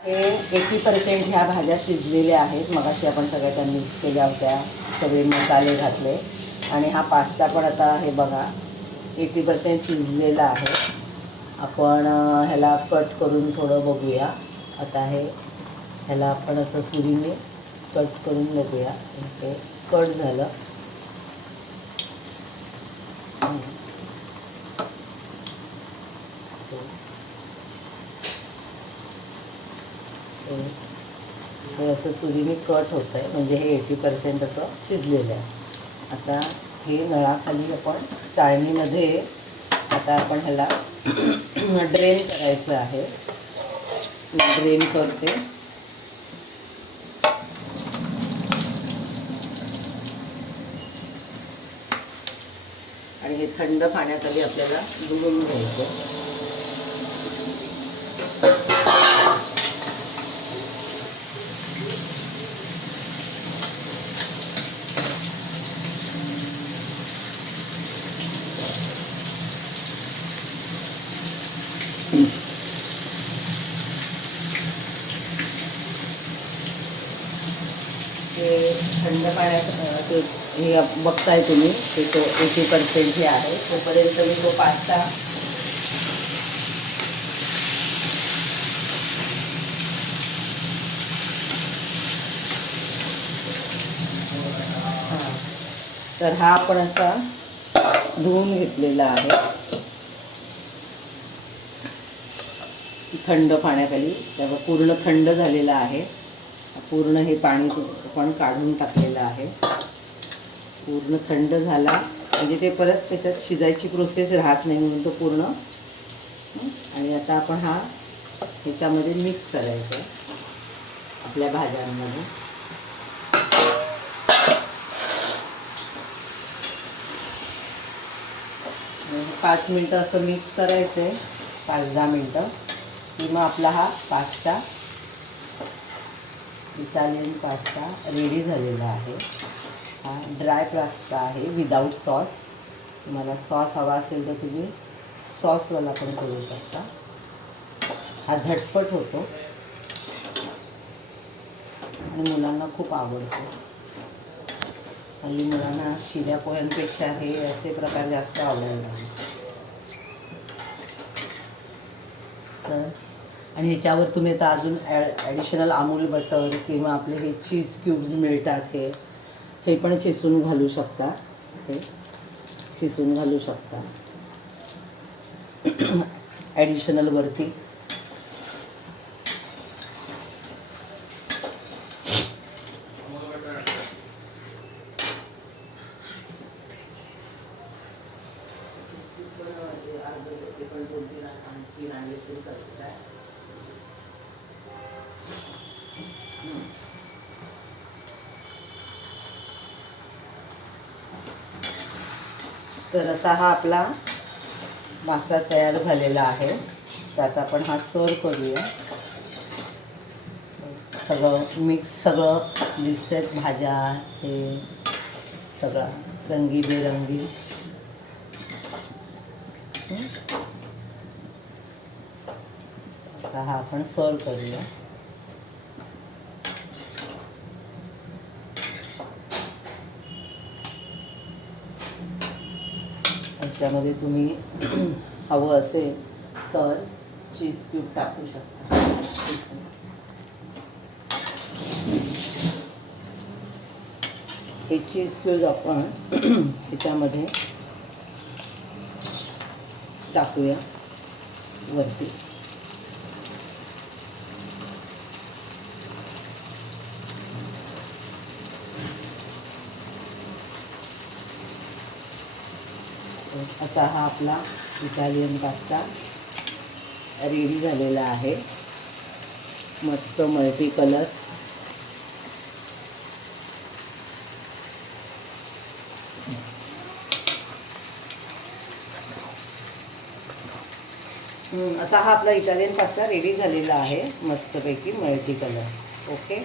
हे 80% ह्या भाज्या शिजलेल्या आहेत. मगाशी आपण सगळ्या त्या मिक्स केल्या होत्या, सगळे मसाले घातले आणि हा पास्ता पण आता हे बघा 80% शिजलेला आहे. आपण ह्याला कट करून थोडं बघूया. आता ह्याला आपण असं सुरीने कट करून बघूया. ते कट झालं. हे असं सुरीने कट होतं आहे, म्हणजे हे 80% असं शिजलेलं आहे. आता हे नळाखाली आपण चाळणीमध्ये आता आपण ह्याला ड्रेन करायचं आहे. ड्रेन करते. आणि हे थंड पाण्याखाली आपल्याला धुवून घ्यायचं. हे थंड पाण्यात हे बघताय तुम्ही, ते तो 80% हे आहे. तोपर्यंत मी तो पास्ता तर हा आपण असा धुवून घेतलेला आहे थंड पाण्याखाली. तेव्हा पूर्ण थंड झालेला आहे. पूर्ण हे पाणी पण काढून टाकलेलं आहे. पूर्ण थंड झाला म्हणजे ते परत त्याच्यात शिजायची प्रोसेस राहत नाही, म्हणून तो पूर्ण. आणि आता आपण हा ह्याच्यामध्ये मिक्स करायचा आपल्या भाज्यांमध्ये. 5 मिनटं असं मिक्स करायचं आहे, 5-10 मिनटं, की मग आपला हा पास्ता, इटालियन पास्ता रेडी झालेला आहे. हा ड्राय पास्ता आहे विदाऊट सॉस. तुम्हाला सॉस हवा असेल तर तुम्ही सॉसवाला पण करू शकता. हा झटपट होतो आणि मुलांना खूप आवडतो. हल्ली मुलांना शिऱ्या पोह्यांपेक्षा हे असे प्रकार जास्त आवडायला लागले. तर आणि ह्याच्यावर तुम्ही आता अजून ॲडिशनल अमूल बटर किंवा आपले हे चीज क्यूब्स मिळतात, हे पण खिसून घालू शकता. हे खिसून घालू शकता ॲडिशनल वरती. तर असा हा आपला पास्ता तयार झालेला आहे. तर आता आपण हा सर्व करूया. सगळं मिक्स सगळं दिसतात भाज्या, हे सगळं रंगीबेरंगी. आता हा आपण सर्व करूया. त्याच्यामध्ये तुम्ही हवं असेल तर चीज क्यूब टाकू शकता. हे चीज क्यूब आपण ह्याच्यामध्ये टाकूया वरती. असा हा आपला इटालियन पास्ता रेडी झालेला आहे. मस्त मल्टी कलर. असा हा आपला इटालियन पास्ता रेडी झालेला आहे, मस्तपैकी मल्टी कलर. ओके.